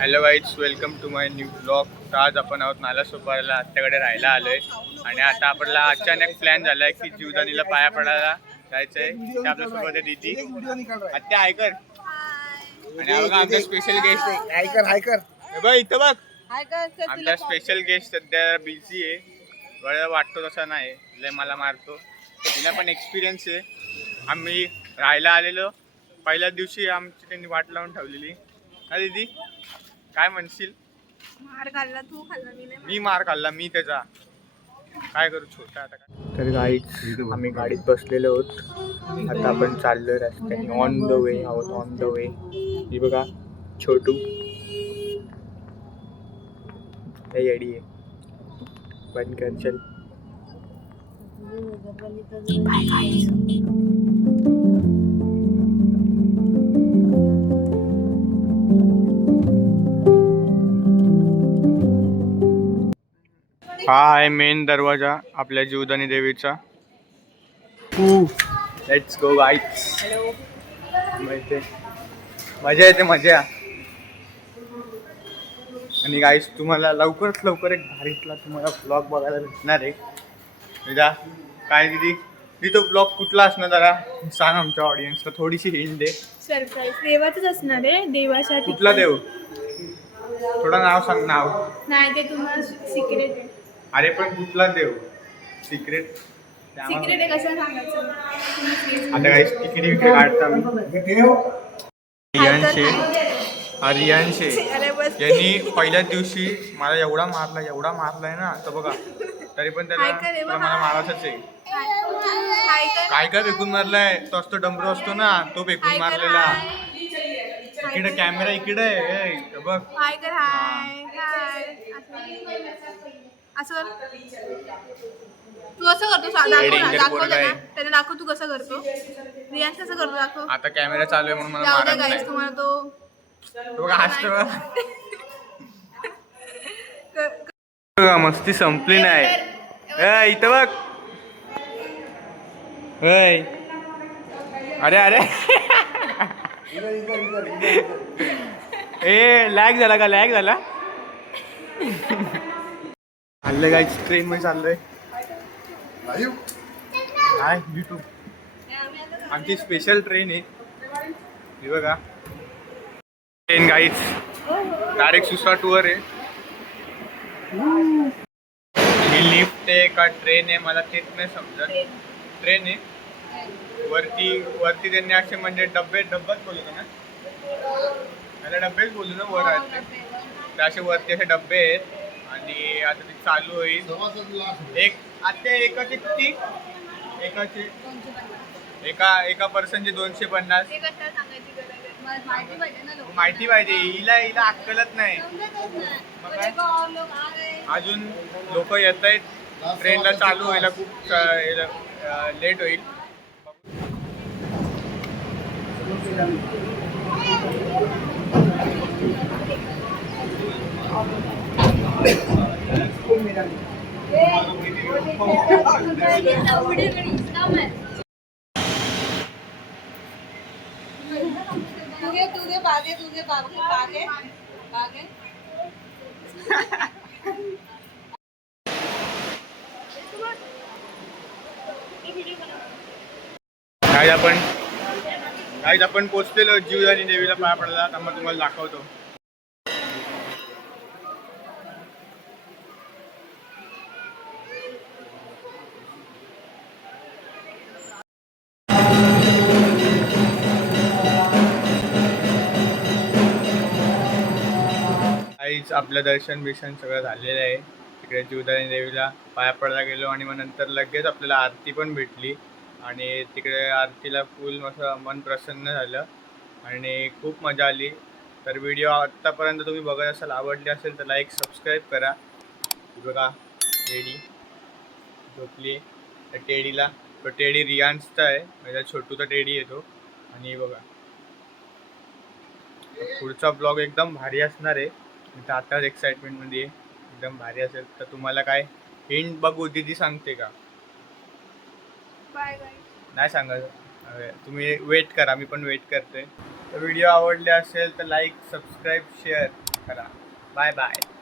Hello guys, welcome to my new blog. तर आज आपण आहोत नालासोपाराला आत्याकडे राहायला आलोय आणि आता आपल्याला अचानक प्लॅन झालाय की जीवदानीला पाया पडायला जायचंय. ते आपल्यासोबत आहे दीदी. आत्या ऐकर आणि हा बघा आमचा स्पेशल गेस्ट. ऐकर बघ इथं बघ. आमचा स्पेशल गेस्ट सध्या बिझी आहे. वेळ वाटतो तसा नाही, लय मला मारतो. तिला पण एक्सपिरियन्स आहे. आम्ही राहायला आलेलो पहिल्याच दिवशी आमची त्यांनी वाट लावून ठेवलेली. हा दीदी काय म्हणशील? मार खाल्ला तू, खाल्ला मी नाही. मी मार खाल्ला, मी त्याचा काय करू छोटा आता काय. तर गाईच आम्ही गाडीत बसलेलो आहोत. आता आपण चाललोय रस्त्याने, ऑन द वे आहोत, ऑन द वे. ही बघा छोटू येडी आहे. बंद कर चल. Bye guys. हा आहे मेन दरवाजा आपल्या जीवदानी देवीचा. Let's go guys. मजा येते मजा. आणि गाईज तुम्हाला लवकरात लवकर एक भारीतला तुम्हाला ब्लॉग बघायला भेटणार आहे. तुझा काय दिदी ती तो ब्लॉग कुठला असणार जरा सांग आमच्या ऑडियन्सला, थोडीशी हिंट दे. सरप्राईज देवाचंच असणार आहे. देवासाठी कुठला देव? थोडं नाव सांग. नाव नाही, ते तुम्हाला सिक्रेट आहे. अरे पण कुठला देव? सिक्रेट सिक्रेट आहे, कसं सांगायचं? आता काही तिकीट विकडे काढता रियांशे यांनी पहिल्याच दिवशी मला एवढा मारलाय ना आता बघा, तरी पण त्याला मला मारायचंच आहे. काय काय फेकून मारलाय? तो असतो डंबरू असतो ना, तो फेकून मारलेला. इकडे कॅमेरा इकडे आहे बघ. असं तू असं करतो, दाखव त्याने, दाखव तू कसं करतो. रियान कसं करतो दाखव. आता कॅमेरा चालू आहे म्हणून मला मारत नाही. तुम्हाला तो मस्ती संपली नाही. इथं बघ. अरे अरे लॅग झाला का? लॅग झाला. चाललंय काय ट्रेन मध्ये चाललंय. हाय युट्यूब. आमची स्पेशल ट्रेन आहे ही बघा. ट्रेन गाईच डायरेक्ट सुसाटवर आहे. ही लिफ्ट आहे का ट्रेन आहे मला तेच नाही समजत. ट्रेन आहे. वरती त्यांनी असे म्हणजे डब्बाच बोलतो ना, त्याला डब्बेच बोलू ना. वर आहेत ते असे वरती असे डब्बे आहेत. आणि आता ते चालू होईल. एकाचे किती? एका पर्सनचे 250. माहिती पाहिजे. हिला अक्कलच नाही. अजून लोक येत आहेत. ट्रेनला चालू व्हायला खूप लेट होईल. तुझे बागे आज आपण पोचलेलो जीवदानी देवीला पाया पडला. त्यामुळे तुम्हाला दाखवतो. आईच आपलं दर्शन बिर्शन सगळं झालेलं आहे. तिकडे जीवदानी देवीला पाया पडायला गेलो आणि मग नंतर लगेच आपल्याला आरती पण भेटली. आणि तिकडे आरतीला फुल असं मन प्रसन्न झालं आणि खूप मजा आली. तर व्हिडिओ आत्तापर्यंत तुम्ही बघत असाल, आवडली असेल तर लाईक सबस्क्राईब करा. बघा टेडी झोपली आहे. त्या टेडीला, तो टेडी रियांशचा आहे, माझ्या छोटूचा टेडी येतो. आणि बघा पुढचा ब्लॉग एकदम भारी असणार आहे. तर आताच एक्साइटमेंटमध्ये एकदम भारी असेल. तर तुम्हाला काय हिंट बघू दीदी सांगते का? नाही सांगायचं. तुम्ही वेट करा, मी पण वेट करते. तर व्हिडिओ आवडले असेल तर लाईक सबस्क्राईब शेअर करा. Bye bye.